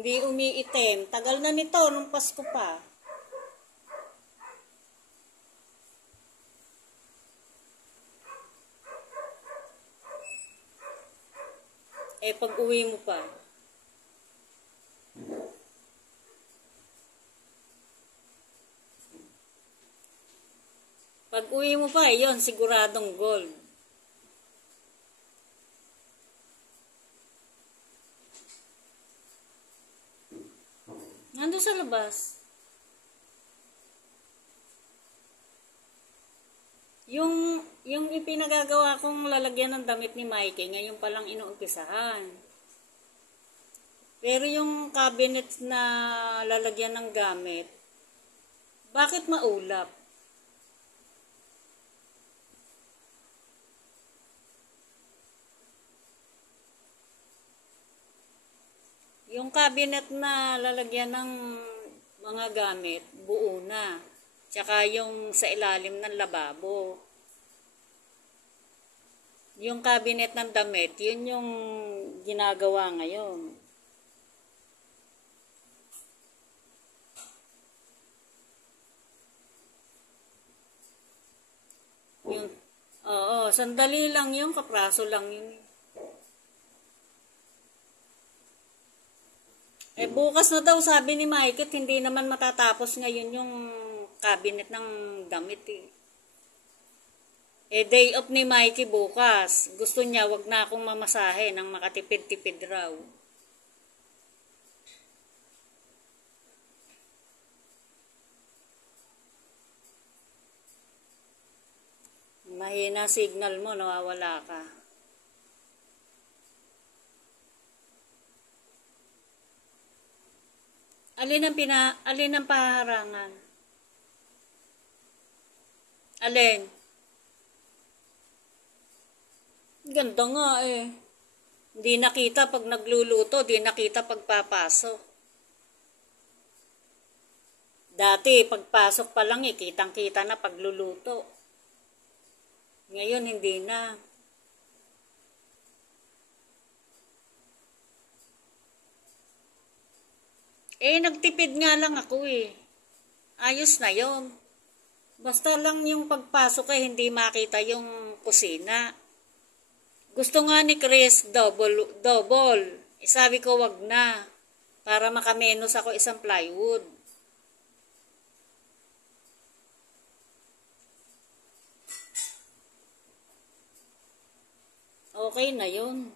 Hindi umiitim. Tagal na nito, nung Pasko pa. Eh, pag uwi mo pa. Pag uwi mo pa, yun, siguradong gold. Nando sa labas. Yung ipinagagawa kong lalagyan ng damit ni Mikey, ngayon palang inuumpisahan. Pero yung cabinet na lalagyan ng gamit, bakit maulap? Yung cabinet na lalagyan ng mga gamit, buo na. Tsaka yung sa ilalim ng lababo. Yung cabinet ng damit, yun yung ginagawa ngayon. Oo, sandali lang yung kapraso lang yun. Eh, bukas na daw, sabi ni Mikey, hindi naman matatapos ngayon yung cabinet ng damit eh. Eh, day off ni Mikey bukas. Gusto niya, wag na akong mamasahe nang makatipid-tipid raw. Mahina signal mo, nawawala ka. Alin ang paharangan? Alin? Ganda nga eh. Hindi nakita pag nagluluto, di nakita pag papasok. Dati, pagpasok pa lang eh, kitang-kita na pagluluto. Ngayon, hindi na. Eh, nagtipid nga lang ako eh. Ayos na yon. Basta lang yung pagpasok eh, hindi makita yung kusina. Gusto nga ni Chris, double. Eh, sabi ko, wag na. Para makamenos ako isang plywood. Okay na yun.